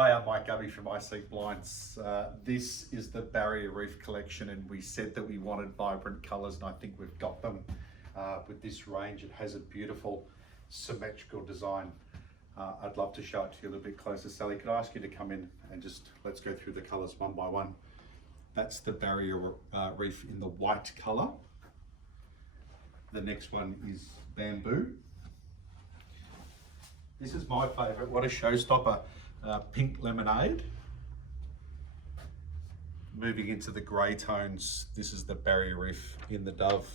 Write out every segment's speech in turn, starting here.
Hi, I'm Mike Gubby from iseekblinds. This is the Barrier Reef collection, and we said that we wanted vibrant colours, and I think we've got them with this range. It has a beautiful symmetrical design. I'd love to show it to you a little bit closer. Sally, could I ask you to come in and just let's go through the colours one by one. That's the Barrier Reef in the white colour. The next one is bamboo. This is my favourite. What a showstopper. Pink lemonade. Moving into the grey tones, this is the Barrier Reef in the dove.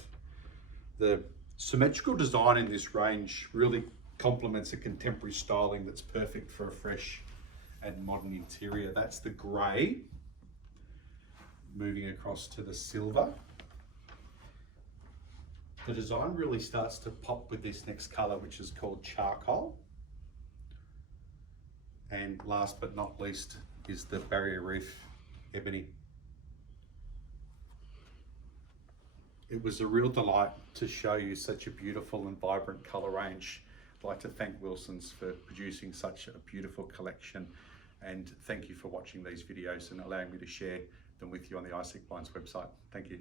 The symmetrical design in this range really complements a contemporary styling that's perfect for a fresh and modern interior. That's the grey. Moving across to the silver. The design really starts to pop with this next colour, which is called charcoal. And last but not least is the Barrier Reef Ebony. It was a real delight to show you such a beautiful and vibrant colour range. I'd like to thank Wilson's for producing such a beautiful collection, and thank you for watching these videos and allowing me to share them with you on the iseekblinds website. Thank you.